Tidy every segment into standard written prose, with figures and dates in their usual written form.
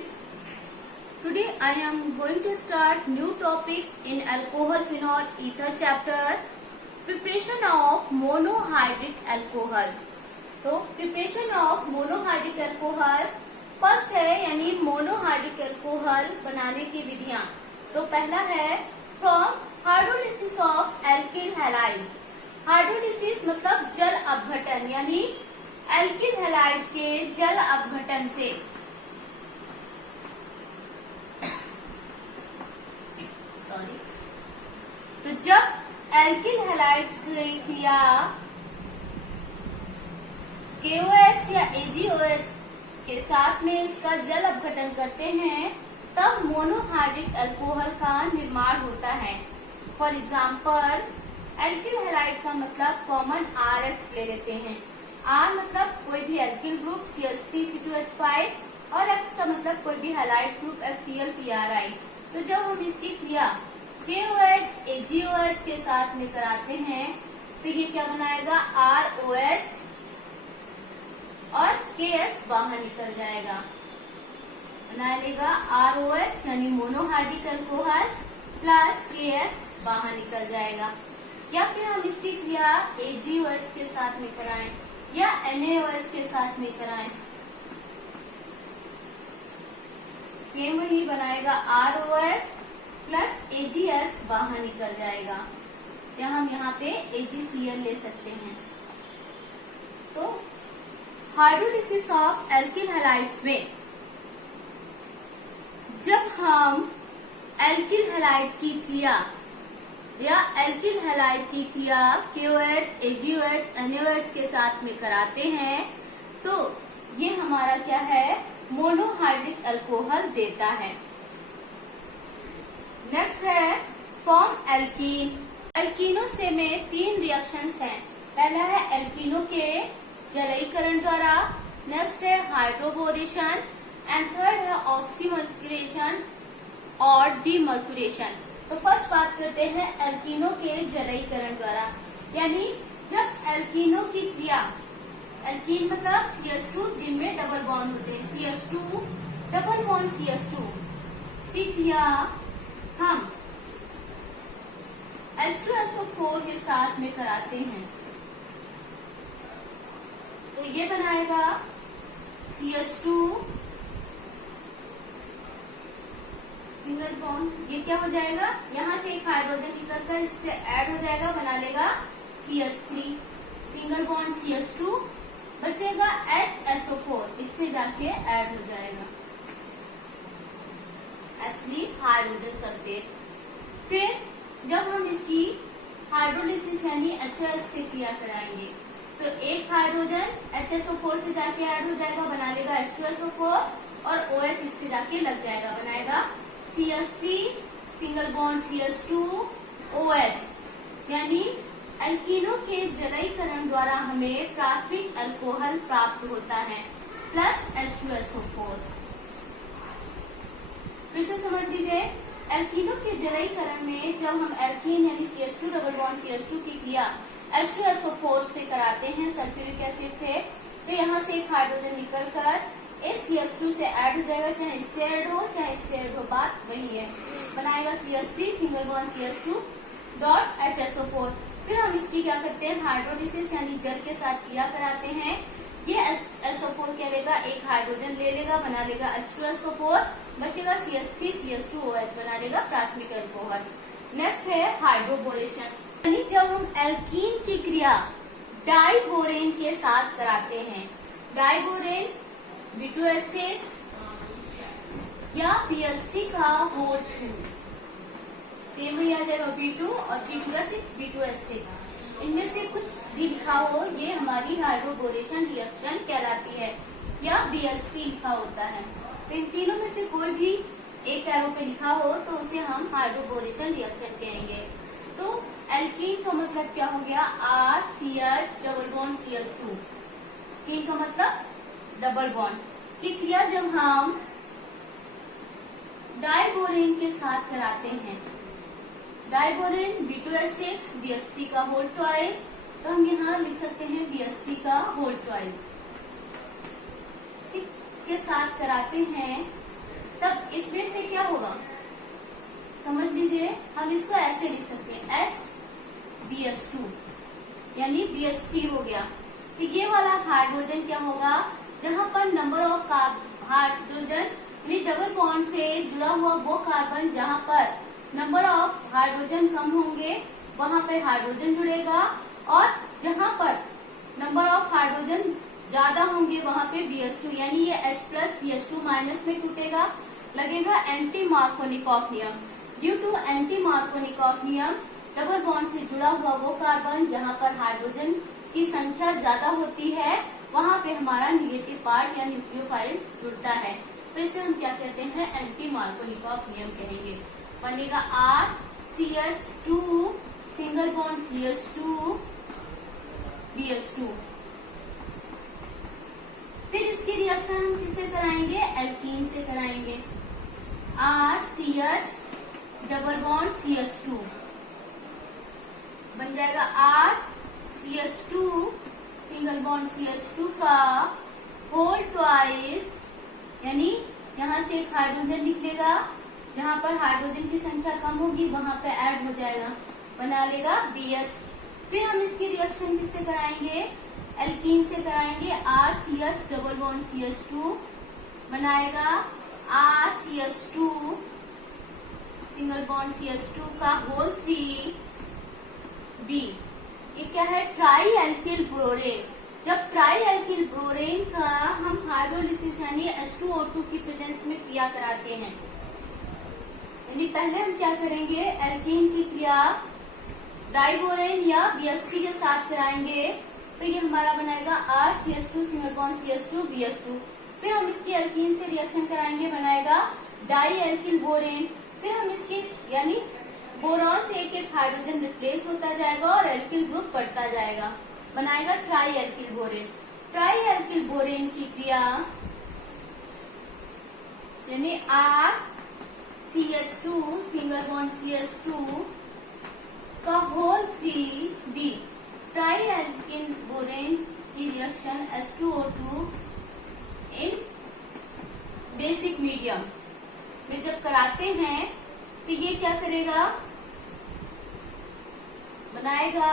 students, today I am going to start new topic in alcohol phenol ether chapter, preparation of monohydric alcohols. तो preparation of monohydric alcohols first है, यानी monohydric alcohol बनाने की विधियां। तो पहला है from hydrolysis of alkyl halide. Hydrolysis मतलब जल अपघटन, यानी एल्किल हैलाइड के जल अपघटन से। सॉरी, तो जब एल्किल हैलाइड की क्रिया KOH या AgOH के साथ में इसका जल अपघटन करते हैं, तब मोनोहाइड्रिक अल्कोहल का निर्माण होता है। फॉर एग्जाम्पल, एल्किल हैलाइड का मतलब कॉमन RH ले लेते हैं। R मतलब कोई भी एल्किल ग्रुप CH3C2H5 और X का मतलब कोई भी हैलाइड ग्रुप FCl-PRI। तो जब हम इसकी क्रिया KOH AgOH के साथ में कराते हैं तो ये क्या बनाएगा, ROH और KX बाहर निकल जाएगा, बना लेगा ROH यानी मोनोहाइड्रिक अल्कोहल प्लस KX बाहर निकल जाएगा। या फिर हम इसकी क्रिया AgOH के साथ में कराएं या NaOH के साथ में कराएं, सेम वही बनाएगा ROH प्लस AgX बाहर निकल जाएगा, या हम यहाँ पे AgCl ले सकते हैं। तो हाइड्रोलिसिस ऑफ एल्किल हैलाइड्स में जब हम एल्किल हैलाइड की क्रिया या एल्किल हैलाइड की क्रिया KOH AgOH NaOH के साथ में कराते हैं तो ये हमारा क्या है, मोनोहाइड्रिक अल्कोहल देता है। नेक्स्ट है फ्रॉम एल्कीन। एल्कीनो से में 3 रिएक्शंस हैं। पहला है एल्कीनो के जलयीकरण द्वारा, नेक्स्ट है हाइड्रोबोरेशन एंड थर्ड है ऑक्सीमर्क्यूरेशन और डीमर्क्यूरेशन। तो फर्स्ट बात करते हैं एल्कीनो के जलयीकरण द्वारा, यानी जब एल्कीनो की क्रिया, एल्कीन मतलब CH2 जिनमें डबल बॉन्ड होते हैं, CH2 डबल बॉन्ड CH2 की क्रिया हम H2SO4 के साथ में कराते हैं तो ये बनाएगा CH2 सिंगल बॉन्ड। ये क्या हो जाएगा, यहाँ से एक हाइड्रोजन निकलकर इससे ऐड हो जाएगा, बना लेगा CH3 सिंगल बॉन्ड CH2, बचेगा HSO4, इससे जाके ऐड हो जाएगा एथिलीन हाइड्रोजन सल्फेट। फिर जब हम इसकी हाइड्रोलिसिस यानी HOS से क्रिया कराएंगे तो एक हाइड्रोजन HSO4 से जाके ऐड हो जाएगा, बना लेगा H2SO4 और OH इससे जाके लग जाएगा, बनाएगा CH3 single bond CH2 OH। यानी एल्कीनो के जलयीकरण द्वारा हमें प्राथमिक अल्कोहल प्राप्त होता है प्लस H2SO4। फिर से समझ लीजिए, एल्कीनो के जलयीकरण में जब हम एल्कीन यानी CH2 डबल बॉन्ड CH2 की क्रिया H2SO4 से कराते हैं सल्फ्यूरिक एसिड से, तो यहाँ से एक हाइड्रोजन निकलकर इस CH2 से ऐड हो जाएगा, चाहे इससे ऐड हो चाहे इससे ऐड हो, बात वही है, बनाएगा CH3 single bond CH2 dot HSO4। फिर हम इसकी क्या करते हैं, हाइड्रोलिसिस यानी जल के साथ क्रिया कराते हैं। ये SO4 क्या लेगा, एक हाइड्रोजन ले लेगा, बना लेगा H2SO4, बचेगा CH3 CH2 OH, बना लेगा प्राथमिक अल्कोहल। नेक्स्ट है हाइड्रोबोरेशन, यानी जब हम एल्कीन की क्रिया डाइबोरेन के साथ कराते हैं, डाइबोरेन B2S6 या BS3 का होल 2, सेम ही आ जाएगा B2 और 3 B2S6, इनमें से कुछ भी लिखा हो ये हमारी हाइड्रोबोरेशन रिएक्शन कहलाती है, या BS3 लिखा होता है। तो इन तीनों में से कोई भी एक एरो पे लिखा हो तो उसे हम हाइड्रोबोरेशन रिएक्शन कहेंगे। तो एल्कीन का मतलब क्या हो गया, RCH डबल बॉन्ड CH2, कीन का मतलब डबल बॉन्ड की क्रिया जब हम डाइबोरेन के साथ कराते हैं, डाइबोरेन B2S6 BS3 का होल ट्वाइस, तो हम यहाँ लिख सकते हैं BS3 का होल ट्वाइस के साथ कराते हैं तब इसमें से क्या होगा, समझ लीजिए, हम इसको ऐसे लिख सकते हैं HBS2 यानी BH3 हो गया। तो ये वाला हाइड्रोजन क्या होगा, जहाँ पर नंबर ऑफ हाइड्रोजन यानी डबल बॉन्ड से जुड़ा हुआ वो कार्बन जहाँ पर नंबर ऑफ हाइड्रोजन कम होंगे वहां पर हाइड्रोजन जुड़ेगा, और जहाँ पर नंबर ऑफ हाइड्रोजन ज्यादा होंगे वहां पे BH2 यानी ये H प्लस BH2 माइनस में टूटेगा। लगेगा एंटी मार्कोनिकॉफ नियम। ड्यू टू एंटी मार्कोनिकॉफ नियम डबल बॉन्ड से जुड़ा हुआ वो कार्बन जहाँ पर हाइड्रोजन की संख्या ज्यादा होती है वहां पे हमारा निगेटिव पार्ट या न्यूक्लियोफाइल जुड़ता है। तो इसे हम क्या कहते हैं, एंटी मार्कोनिकॉफ नियम कहेंगे। बनेगा RCH2 single bond CH2 BH2। फिर इसकी रिएक्शन हम किससे कराएंगे, एल्कीन से कराएंगे। RCH डबल बॉन्ड CH2 बन जाएगा RCH2 सिंगल बॉन्ड CH2 का होल ट्वाइस, यानी यहाँ से एक हाइड्रोजन निकलेगा, जहाँ पर हाइड्रोजन की संख्या कम होगी वहां पे ऐड हो जाएगा, बना लेगा BH। फिर हम इसकी रिएक्शन किससे कराएंगे, एल्कीन से कराएंगे। RCH डबल बॉन्ड CH2 बनाएगा RCH2 सिंगल बॉन्ड CH2 का होल 3B। ये क्या है, ट्राई एल्किल ब्रोरेन। जब ट्राई एल्किल ब्रोरेन का हम हाइड्रोलिसिस यानी H2O2 की प्रेजेंस में क्रिया कराते हैं, यानी पहले हम क्या करेंगे, एल्कीन की क्रिया डाइबोरेन या BHC के साथ कराएंगे। तो ये हमारा बनाएगा RCH2 single bond CH2 BH2। फिर हम इसकी एल्कीन से रिएक्शन कराएंगे, बनाएगा डाई एल्किल बोरेन। फिर हम इसकी यानी बोरॉन से एक एक हाइड्रोजन रिप्लेस होता जाएगा और एल्किल ग्रुप बढ़ता जाएगा, बनाएगा trialkyl borane. Trialkyl borane की क्रिया यानी RCH2 सिंगल बॉन्ड CH2 का whole 3B। Trialkyl borane की reaction H2O2 in basic medium में जब कराते हैं तो ये क्या करेगा, बनाएगा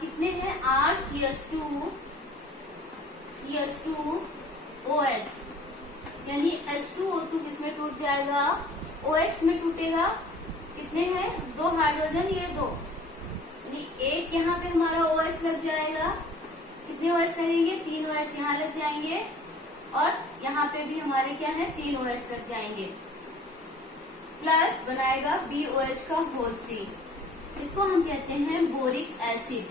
कितने हैं, RCH2 CH2OH यानी H2O2 किसमें टूट जाएगा, OH में टूटेगा। कितने हैं, 2 हाइड्रोजन, ये 2, यानी एक यहाँ पे हमारा OH लग जाएगा। कितने OH लगेंगे, 3 OH यहाँ लग जाएंगे, और यहाँ पे भी हमारे क्या है, 3 OH लग जाएंगे, प्लस बनाएगा BOH का होल 3। इसको हम कहते हैं बोरिक एसिड,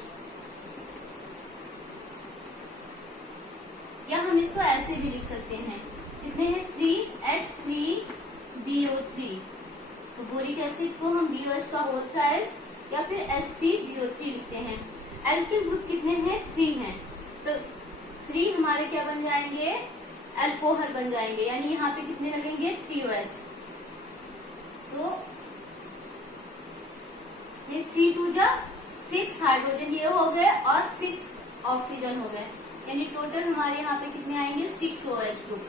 या हम इसको ऐसे भी लिख सकते हैं। कितने हैं, 3H3BO3। तो बोरिक एसिड को हम BOH का होल थ्राइस या फिर H3BO3 लिखते हैं। एल्किल ग्रुप कितने हैं, 3 हैं, तो 3 हमारे क्या बन जाएंगे, अल्कोहल बन जाएंगे, यानी यहाँ पे कितने लगेंगे, 3OH। तो ये 3 2 जा 6 हाइड्रोजन ये हो गए और 6 ऑक्सीजन हो गए, यानी टोटल हमारे यहाँ पे कितने आएंगे, 6 OH ग्रुप।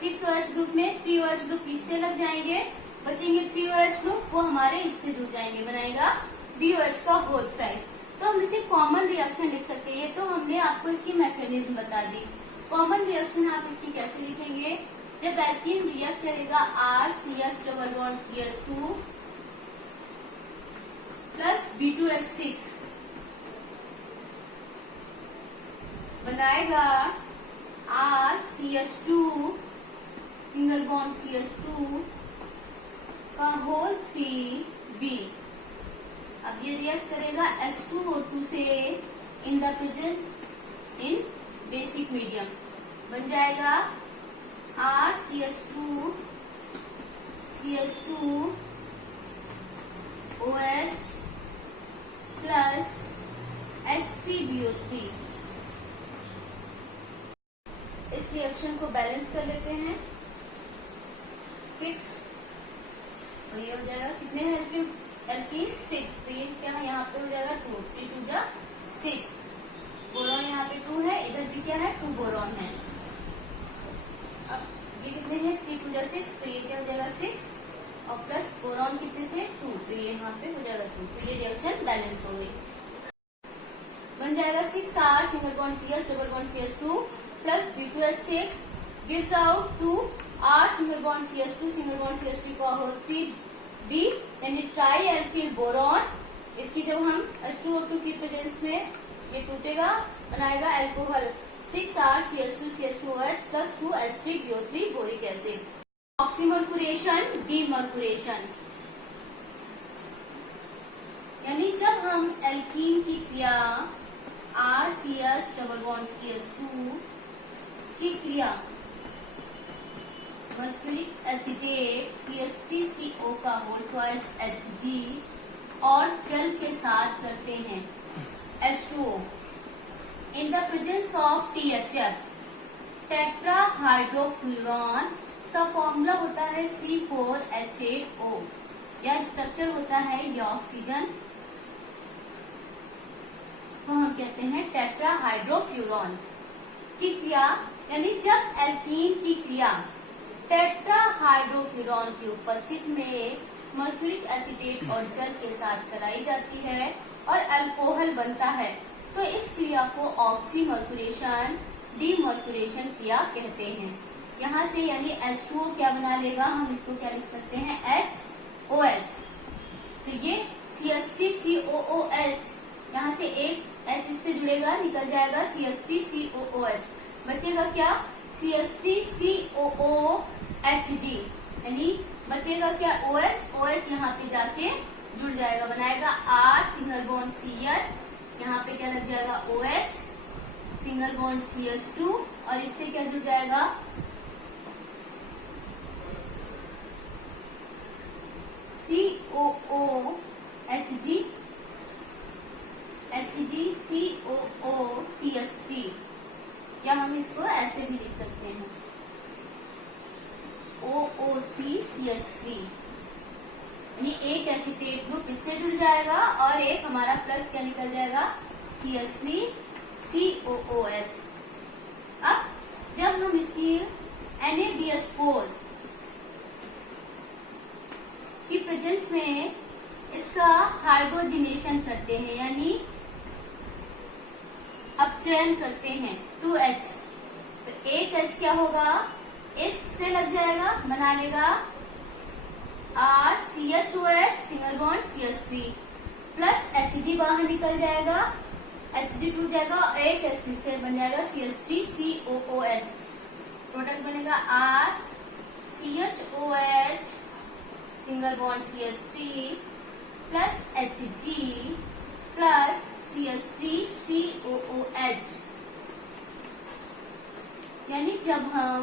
6 OH ग्रुप में 3 OH ग्रुप इससे लग जाएंगे, बचेंगे 3 OH ग्रुप, वो हमारे इससे जुड़ जाएंगे, बनाएगा BOH का होल थ्राइस। तो हम इसे कॉमन रिएक्शन लिख सकते हैं। ये तो हमने आपको इसकी मैकेनिज्म बता दी। कॉमन रिएक्शन आप इसकी कैसे लिखेंगे, जब एल्कीन रिएक्ट करेगा RCH double bond CH2 plus B2H6 बनाएगा RCH2 सिंगल बॉन्ड CH2 का होल 3B। अब ये रिएक्ट करेगा H2O2 से in the presence in basic medium, बन जाएगा RCH2 CH2 OH plus H3BO3। इस रिएक्शन को बैलेंस कर लेते हैं, 6 और ये हो जाएगा, कितने हैं एल्कीन 6, तो ये क्या है, यहाँ पे हो जाएगा 2, 3 2 जा 6। बोरॉन यहाँ पे 2 है, इधर भी क्या है, 2 बोरॉन है। अब ये कितने हैं 3 2 जा 6, तो ये क्या हो जाएगा 6 और प्लस बोरॉन कितने थे 2, तो ये यहाँ पे हो जाएगा 2, तो ये रिएक्शन बैलेंस हो गई। बन जाएगा 6R single bond CH double bond CH2 plus B2H6 gives out 2R single bond CH2 single bond CH3 का होल 3B यानी ट्राई एल्किल बोरॉन। इसकी जब हम H2O2 की प्रेजेंस में ये टूटेगा, बनाएगा alcohol 6R CH2 CH2OH plus 2H3BO3 boric acid. Oxymercuration, demercuration, यानी जब हम एल्कीन की क्रिया RCH डबल बॉन्ड CH2 की क्रिया मर्क्यूरिक एसिटेट CH3CO का होल ट्वाइस Hg और जल के साथ करते हैं H2O in the presence of THF tetrahydrofuran. इसका फॉर्मूला होता है C4H8O या स्ट्रक्चर होता है ये ऑक्सीजन तो हम कहते हैं टेट्राहाइड्रोफ्यूरॉन की क्रिया, यानी जब एल्कीन की क्रिया टेट्राहाइड्रोफ्यूरॉन की उपस्थिति में मर्क्यूरिक एसिटेट और जल के साथ कराई जाती है और अल्कोहल बनता है तो इस क्रिया को ऑक्सीमर्कुरेशन, डीमर्कुरेशन क्रिया कहते हैं। यहाँ से यानी H2O क्या बना लेगा, हम इसको क्या लिख सकते हैं HOH, तो ये CH3COOH, यहाँ से एक H इससे जुड़ेगा निकल जाएगा CH3COOH, बचेगा क्या CH3COOHG, यानी बचेगा क्या OH, OH यहाँ पे जाके जुड़ जाएगा, बनाएगा R सिंगल बॉन्ड CH, यहाँ पे क्या लग जाएगा OH सिंगल बॉन्ड CH2 और इससे क्या जुड़ जाएगा COOHG, HgCOOCH3 या हम इसको ऐसे भी लिख सकते हैं OOCCH3, यानी एक एसिटेट ग्रुप इससे जुड़ जाएगा और एक हमारा प्लस क्या निकल जाएगा CH3COOH। अब जब हम इसकी NaBH4 की प्रेजेंस में इसका हाइड्रोजिनेशन करते हैं यानी अपचयन करते हैं 2H, तो एक H क्या होगा इससे लग जाएगा, बना लेगा RCHOH single bond CH3 plus Hg बाहर निकल जाएगा, Hg टूट जाएगा और एक H से बन जाएगा CH3COOH, प्रोडक्ट बनेगा RCHOH single bond CH3 plus Hg plus CH3COOH। यानी जब हम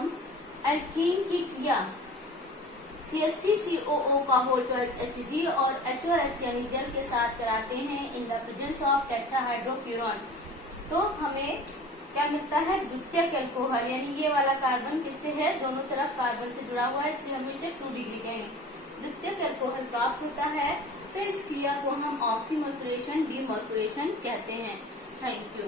एल्कीन की क्रिया CH3COO का होल ट्वाइस Hg और HOH यानी जल के साथ कराते हैं in the presence of tetrahydrofuran तो हमें क्या मिलता है द्वितीयक एल्कोहल, यानी ये वाला कार्बन किससे है, दोनों तरफ कार्बन से जुड़ा हुआ है इसलिए हम इसे 2 डिग्री कहेंगे, द्वितीयक एल्कोहल प्राप्त होता है। तो इस क्रिया को हम ऑक्सीमर्कुरेशन, डीमर्कुरेशन कहते हैं। Thank you.